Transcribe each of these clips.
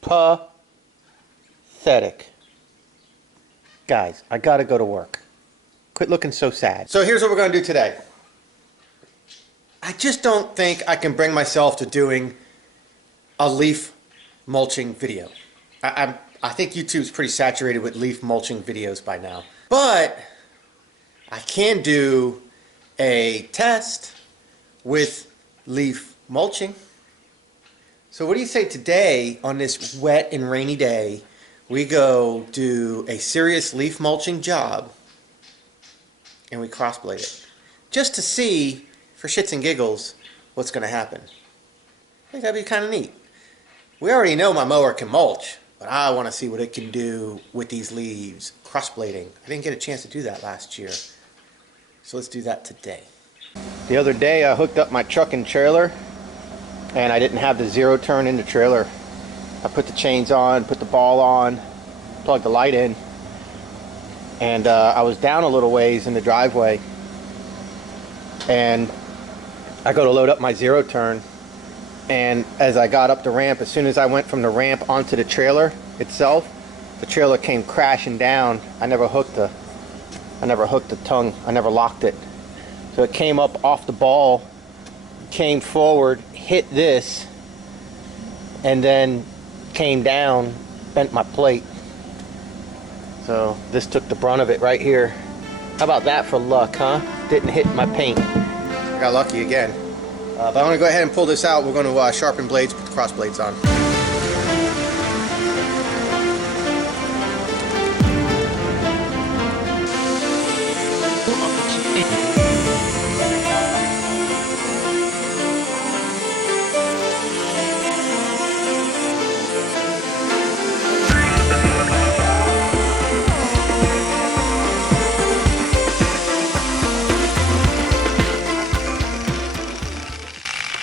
Pathetic. Guys, I gotta go to work. Quit looking so sad. So here's what we're gonna do today. I just don't think I can bring myself to doing a leaf mulching video. I think YouTube's pretty saturated with leaf mulching videos by now. But I can do a test with leaf mulching. So what do you say today, on this wet and rainy day, we go do a serious leaf mulching job and we cross blade it, just to see, for shits and giggles, what's going to happen. I think that'd be kind of neat. We already know my mower can mulch, but I want to see what it can do with these leaves, cross blading. I didn't get a chance to do that last year, so let's do that today. The other day I hooked up my truck and trailer, and I didn't have the zero turn in the trailer. I put the chains on, put the ball on, plugged the light in, and I was down a little ways in the driveway, and I go to load up my zero turn, and as I got up the ramp, as soon as I went from the ramp onto the trailer itself, the trailer came crashing down. I never hooked the tongue, I never locked it. So it came up off the ball, came forward, hit this, and then came down, bent my plate. So this took the brunt of it right here. How about that for luck, huh? Didn't hit my paint. I got lucky again. But I'm going to go ahead and pull this out. We're going to sharpen blades, put the cross blades on.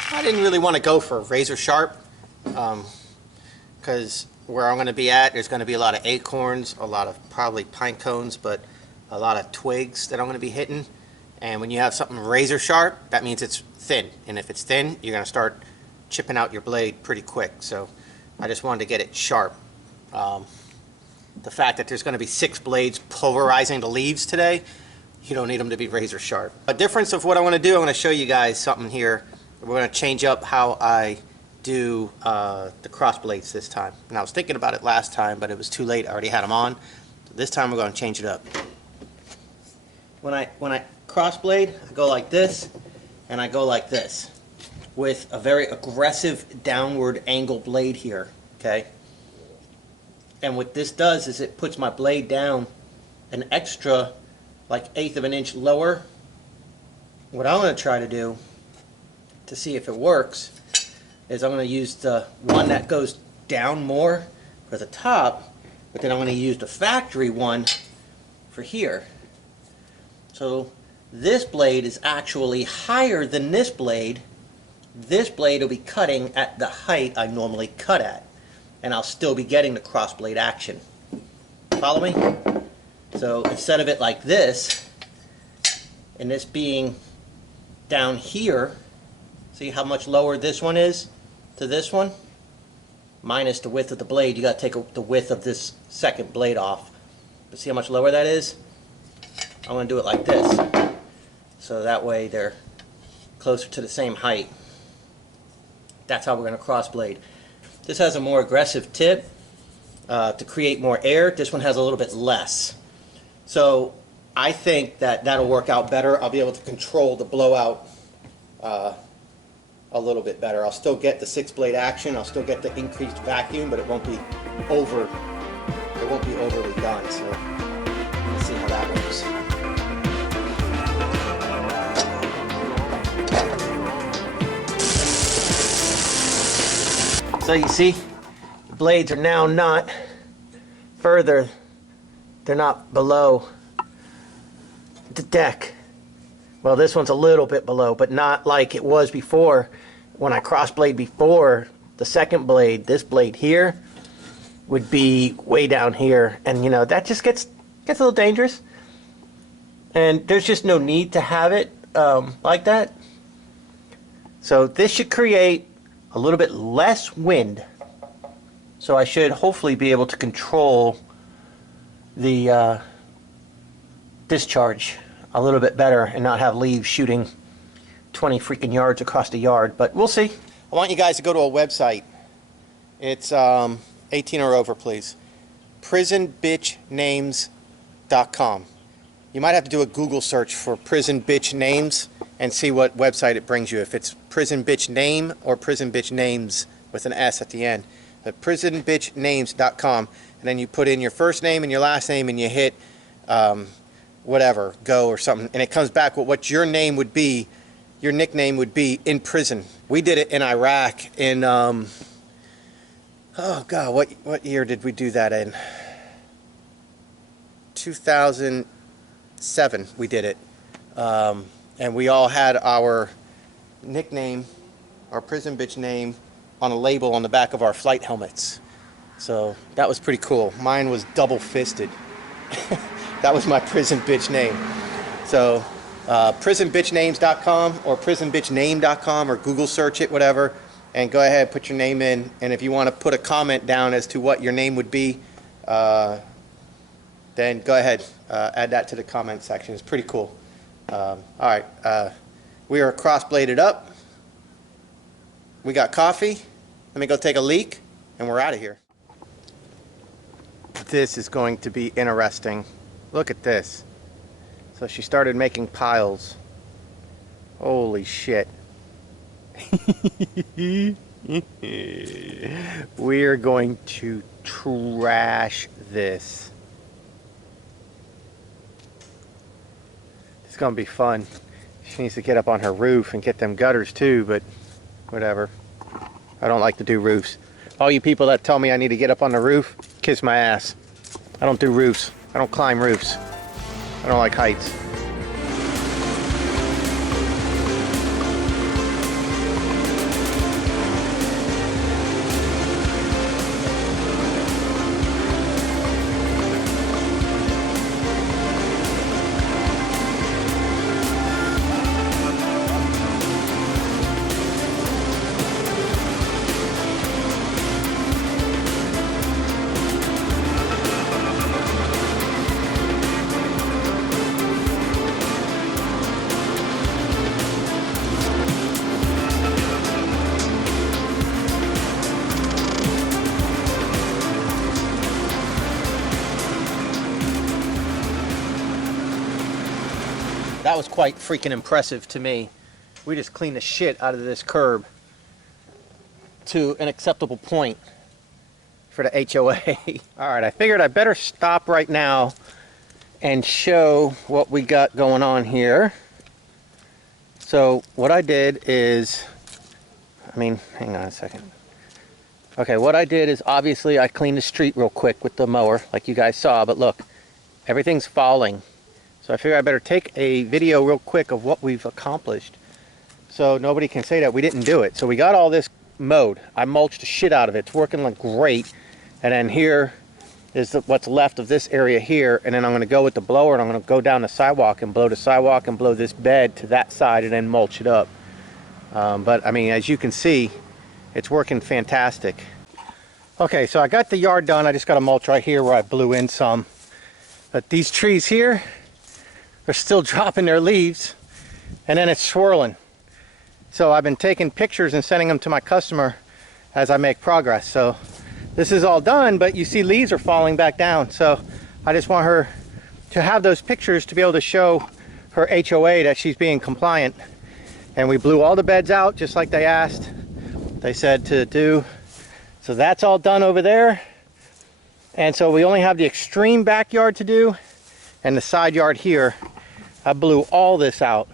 I didn't really want to go for razor sharp because where I'm going to be at, there's going to be a lot of acorns, a lot of probably pine cones, but a lot of twigs that I'm going to be hitting. And when you have something razor sharp, that means it's thin, and if it's thin, you're going to start chipping out your blade pretty quick. So I just wanted to get it sharp. The fact that there's going to be 6 blades pulverizing the leaves today, you don't need them to be razor sharp. A difference of what I want to do, I'm going to show you guys something here. We're going to change up how I do the cross blades this time. And I was thinking about it last time, but it was too late. I already had them on. So this time we're going to change it up. When I cross blade, I go like this, and I go like this, with a very aggressive downward angle blade here. Okay. And what this does is it puts my blade down an extra, like 1/8 of an inch lower. What I'm going to try to do, to see if it works, is I'm going to use the one that goes down more for the top, but then I'm going to use the factory one for here. So this blade is actually higher than this blade. This blade will be cutting at the height I normally cut at, and I'll still be getting the cross blade action. Follow me? So instead of it like this, and this being down here, see how much lower this one is to this one? Minus the width of the blade. You got to take the width of this second blade off. But see how much lower that is? I'm going to do it like this. So that way they're closer to the same height. That's how we're going to cross blade. This has a more aggressive tip to create more air. This one has a little bit less. So I think that that'll work out better. I'll be able to control the blowout a little bit better. I'll still get the 6-blade action. I'll still get the increased vacuum, but it won't be overly done. So let's see how that works. So you see, the blades are now not further, they're not below the deck. Well, this one's a little bit below, but not like it was before. When I cross blade before, the second blade, this blade here, would be way down here. And you know, that just gets a little dangerous. And there's just no need to have it like that. So this should create a little bit less wind. So I should hopefully be able to control the discharge a little bit better and not have leaves shooting 20 freaking yards across the yard, but we'll see. I want you guys to go to a website. It's 18 or over, please. prisonbitchnames.com. You might have to do a Google search for prison bitch names and see what website it brings you. If it's prison bitch name or prison bitch names with an S at the end. But prisonbitchnames.com, and then you put in your first name and your last name and you hit whatever, go or something, and it comes back with what your name would be, your nickname would be in prison. We did it in Iraq in, oh God, what year did we do that in? 2007 we did it. And we all had our nickname, our prison bitch name, on a label on the back of our flight helmets. So that was pretty cool. Mine was double fisted. That was my prison bitch name. So prisonbitchnames.com or prisonbitchname.com, or Google search it, whatever, and go ahead, put your name in. And if you want to put a comment down as to what your name would be, then go ahead, add that to the comment section. It's pretty cool. All right, we are cross-bladed up. We got coffee. Let me go take a leak, and we're out of here. This is going to be interesting. Look at this. So she started making piles. Holy shit. We're going to trash this. It's gonna be fun. She needs to get up on her roof and get them gutters too, but whatever. I don't like to do roofs. All you people that tell me I need to get up on the roof, kiss my ass. I don't do roofs. I don't climb roofs. I don't like heights. That was quite freaking impressive to me. We just cleaned the shit out of this curb to an acceptable point for the HOA. All right, I figured I better stop right now and show what we got going on here. So what I did is, hang on a second. Okay, what I did is obviously I cleaned the street real quick with the mower, like you guys saw, but look, everything's falling. So I figure I better take a video real quick of what we've accomplished, so nobody can say that we didn't do it. So we got all this mowed. I mulched the shit out of it. It's working like great. And then here is what's left of this area here. And then I'm going to go with the blower and I'm going to go down the sidewalk and blow the sidewalk and blow this bed to that side and then mulch it up. But I mean, as you can see, it's working fantastic. Okay, so I got the yard done. I just got to mulch right here where I blew in some. But these trees here, they're still dropping their leaves, and then it's swirling. So I've been taking pictures and sending them to my customer as I make progress. So this is all done, but you see leaves are falling back down. So I just want her to have those pictures to be able to show her HOA that she's being compliant. And we blew all the beds out just like they asked. They said to do. So that's all done over there. And so we only have the extreme backyard to do and the side yard here. I blew all this out,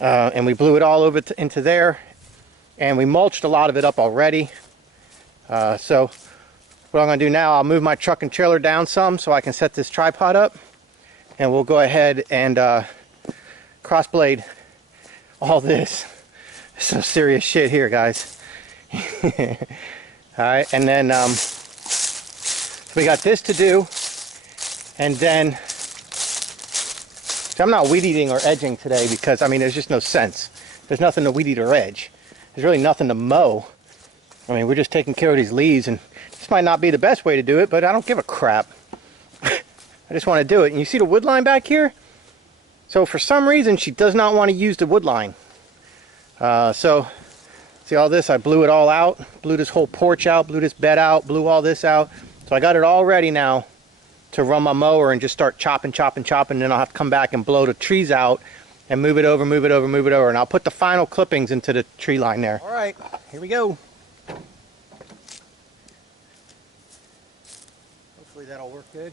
and we blew it all over into there, and we mulched a lot of it up already. So what I'm going to do now, I'll move my truck and trailer down some so I can set this tripod up, and we'll go ahead and cross blade all this. Some serious shit here, guys. All right, and then so we got this to do, and then I'm not weed eating or edging today because, I mean, there's just no sense. There's nothing to weed eat or edge. There's really nothing to mow. I mean, we're just taking care of these leaves, and this might not be the best way to do it, but I don't give a crap. I just want to do it. And you see the wood line back here? So for some reason, she does not want to use the wood line. So, see all this? I blew it all out. Blew this whole porch out, blew this bed out, blew all this out. So I got it all ready now to run my mower and just start chopping, chopping, chopping. And then I'll have to come back and blow the trees out and move it over, move it over, move it over. And I'll put the final clippings into the tree line there. All right, here we go. Hopefully that'll work good.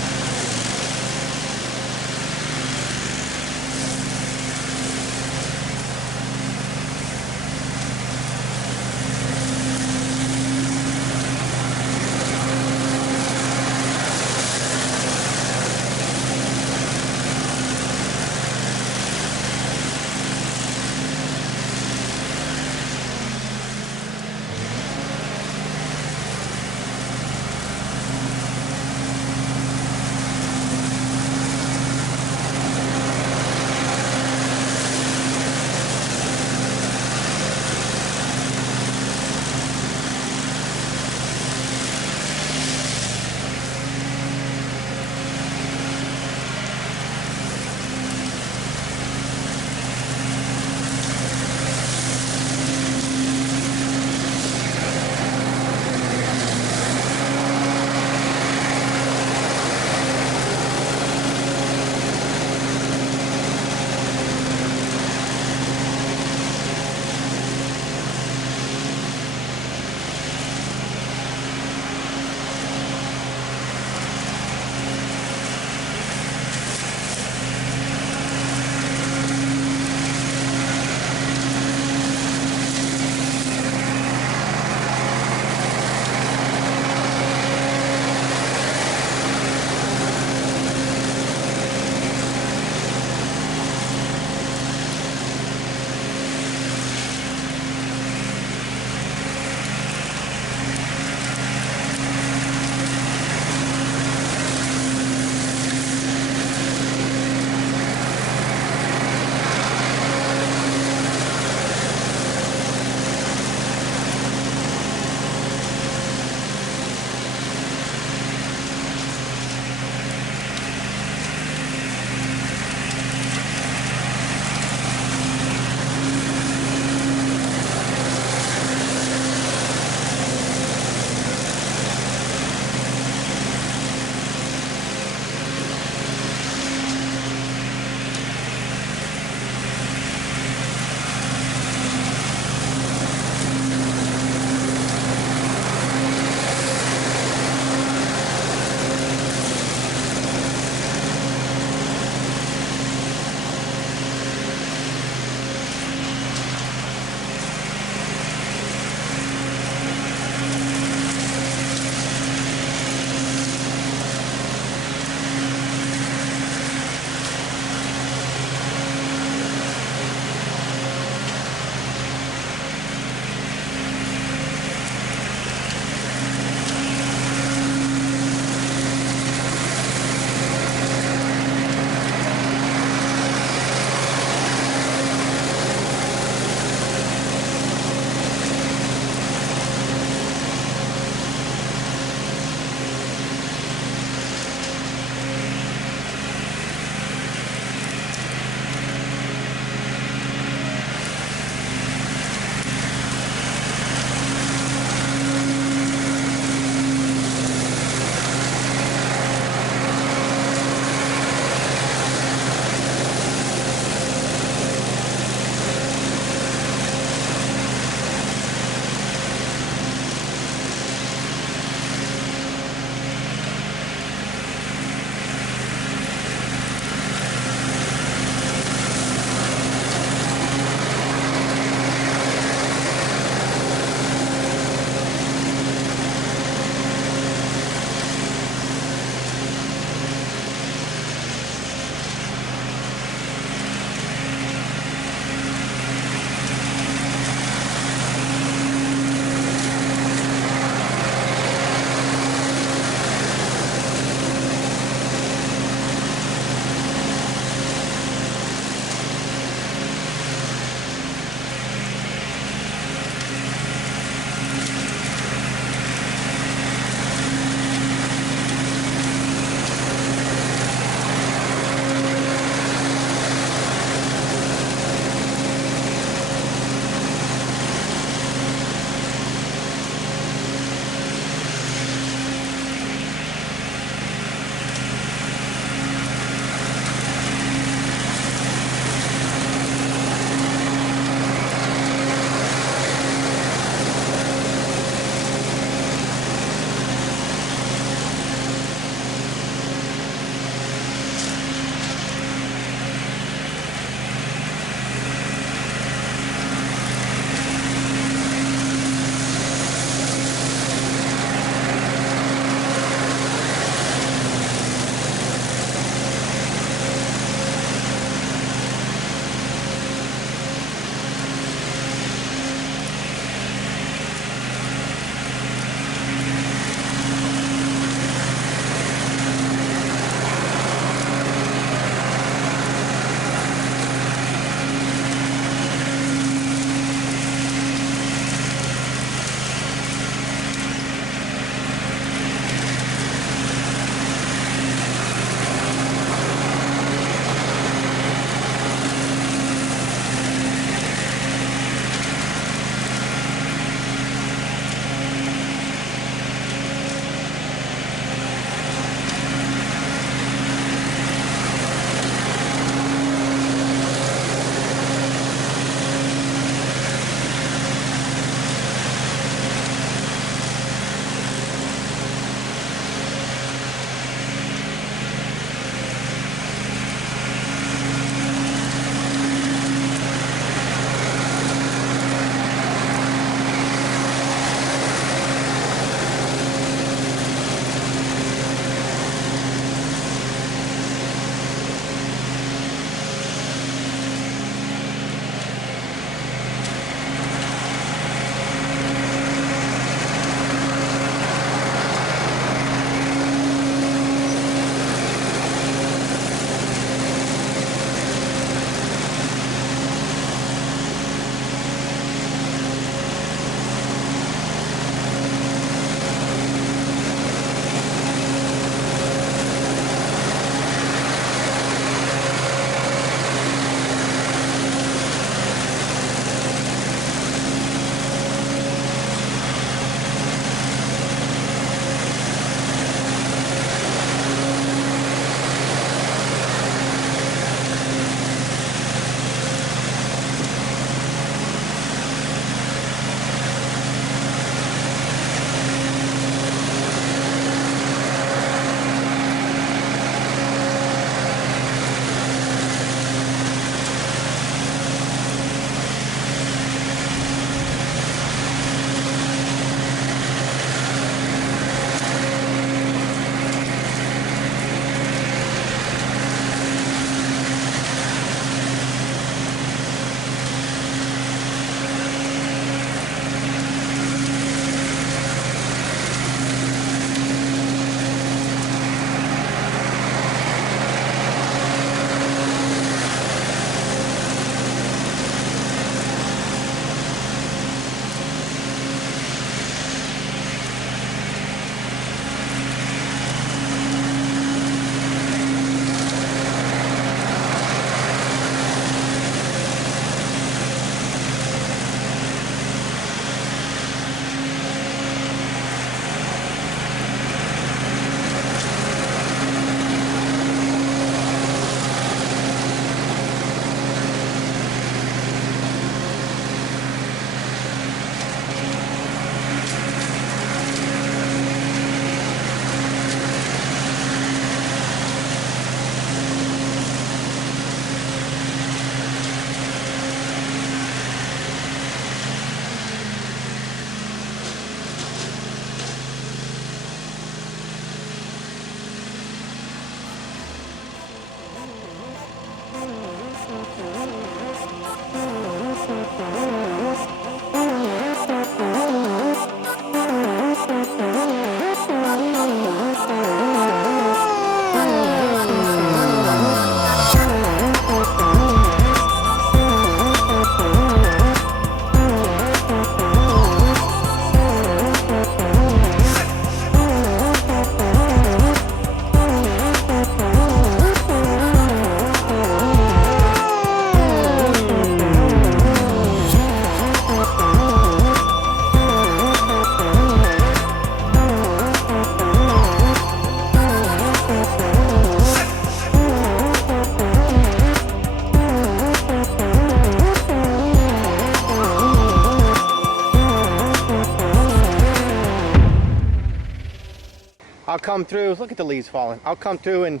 I'll come through. Look at the leaves falling. I'll come through and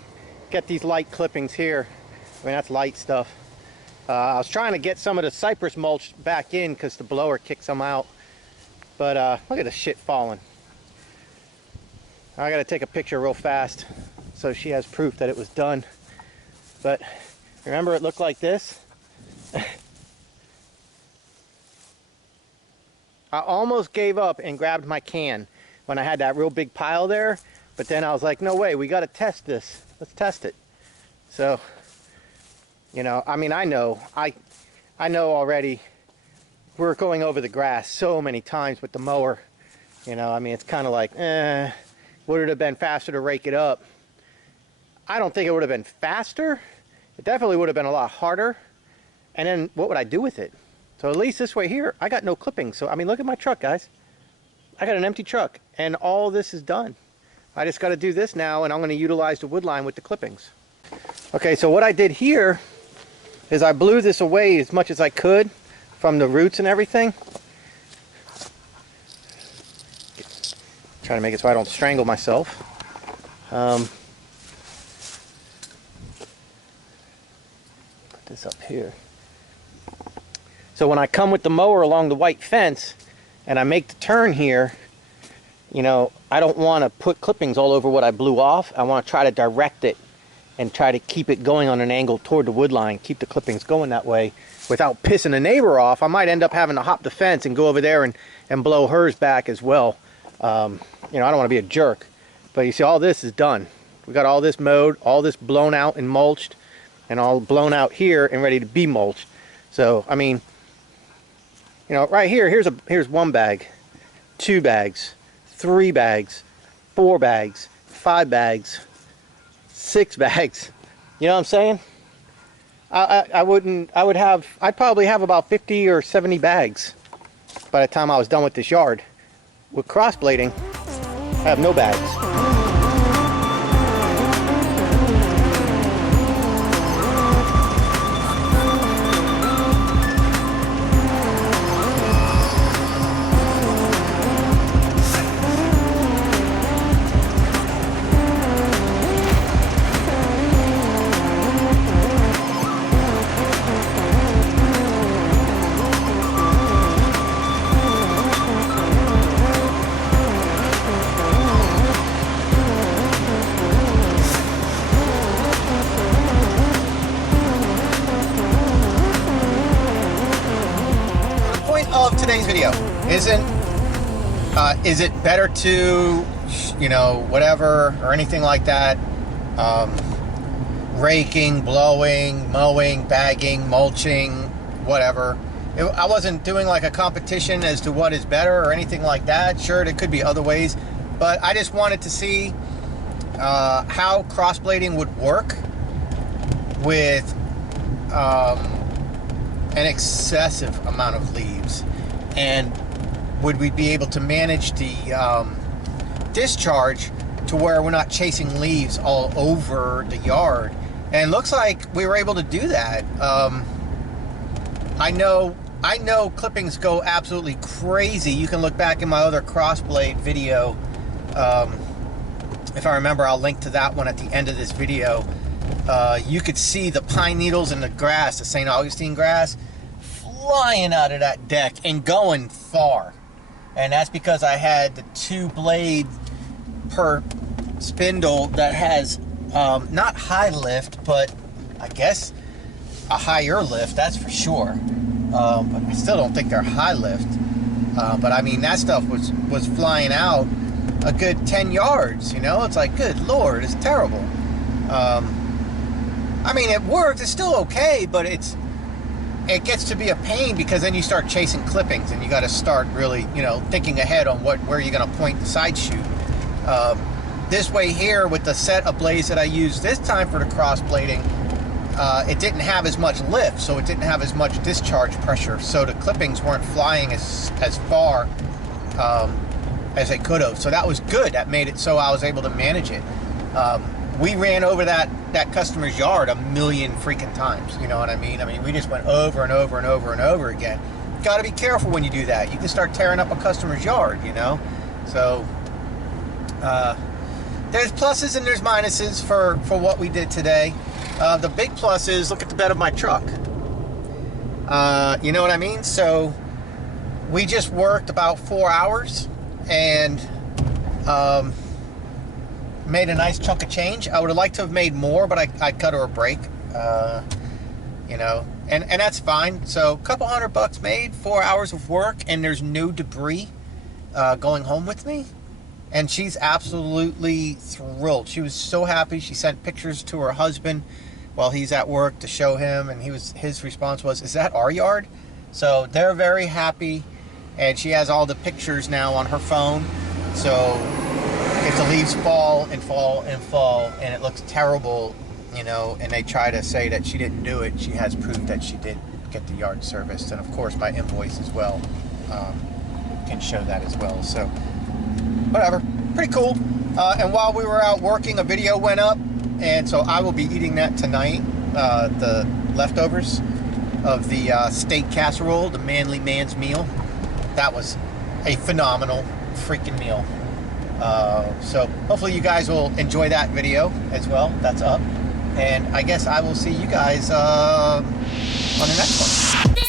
get these light clippings here. I mean, that's light stuff. I was trying to get some of the cypress mulch back in because the blower kicked some out. But look at the shit falling. I got to take a picture real fast so she has proof that it was done. But remember, it looked like this. I almost gave up and grabbed my can when I had that real big pile there. But then I was like, no way, we got to test this. Let's test it. So, you know, I mean, I know already. We're going over the grass so many times with the mower. You know, I mean, it's kind of like, would it have been faster to rake it up? I don't think it would have been faster. It definitely would have been a lot harder. And then what would I do with it? So at least this way here, I got no clippings. So, I mean, look at my truck, guys. I got an empty truck and all this is done. I just got to do this now, and I'm going to utilize the wood line with the clippings. Okay, so what I did here is I blew this away as much as I could from the roots and everything. Trying to make it so I don't strangle myself. Put this up here. So when I come with the mower along the white fence and I make the turn here, you know, I don't want to put clippings all over what I blew off. I want to try to direct it and try to keep it going on an angle toward the wood line, keep the clippings going that way without pissing a neighbor off. I might end up having to hop the fence and go over there and blow hers back as well. You know, I don't want to be a jerk, but you see, all this is done. We got all this mowed, all this blown out and mulched, and all blown out here and ready to be mulched. So, I mean, you know, right here, here's 1 bag, 2 bags, 3 bags, 4 bags, 5 bags, 6 bags. You know what I'm saying? I'd probably have about 50 or 70 bags by the time I was done with this yard. With cross blading, I have no bags. Today's video is it better to, you know, whatever or anything like that, raking, blowing, mowing, bagging, mulching, whatever. I wasn't doing like a competition as to what is better or anything like that. Sure, there could be other ways, but I just wanted to see how cross blading would work with an excessive amount of leaves. And would we be able to manage the discharge to where we're not chasing leaves all over the yard? And it looks like we were able to do that. I know clippings go absolutely crazy. You can look back in my other crossblade video. If I remember, I'll link to that one at the end of this video. You could see the pine needles in the grass, the St. Augustine grass, flying out of that deck and going far. And that's because I had the 2 blades per spindle that has not high lift, but I guess a higher lift, that's for sure. But I still don't think they're high lift. But I mean, that stuff was flying out a good 10 yards, you know? It's like, good Lord, it's terrible. I mean, it works, it's still okay, but it gets to be a pain because then you start chasing clippings and you got to start really, you know, thinking ahead on where you're going to point the side shoot. This way here with the set of blades that I used this time for the cross blading, it didn't have as much lift, so it didn't have as much discharge pressure, so the clippings weren't flying as far as they could have. So that was good. That made it so I was able to manage it. We ran over that customer's yard 1,000,000 freaking times, you know what I mean? I mean, we just went over and over and over and over again. Got to be careful when you do that. You can start tearing up a customer's yard, you know? So there's pluses and there's minuses for what we did today. The big plus is, look at the bed of my truck. You know what I mean? So we just worked about 4 hours and made a nice chunk of change. I would have liked to have made more, but I cut her a break. You know, and that's fine. So a couple $100 made, 4 hours of work, and there's no debris going home with me. And she's absolutely thrilled. She was so happy. She sent pictures to her husband while he's at work to show him, and his response was, "Is that our yard?" So they're very happy, and she has all the pictures now on her phone. So if the leaves fall and fall and fall, and it looks terrible, you know, and they try to say that she didn't do it, she has proof that she did get the yard serviced, and of course my invoice as well can show that as well. So whatever, pretty cool. And while we were out working, a video went up, and so I will be eating that tonight, the leftovers of the steak casserole, the manly man's meal. That was a phenomenal freaking meal. So hopefully you guys will enjoy that video as well. That's up, and I guess I will see you guys on the next one.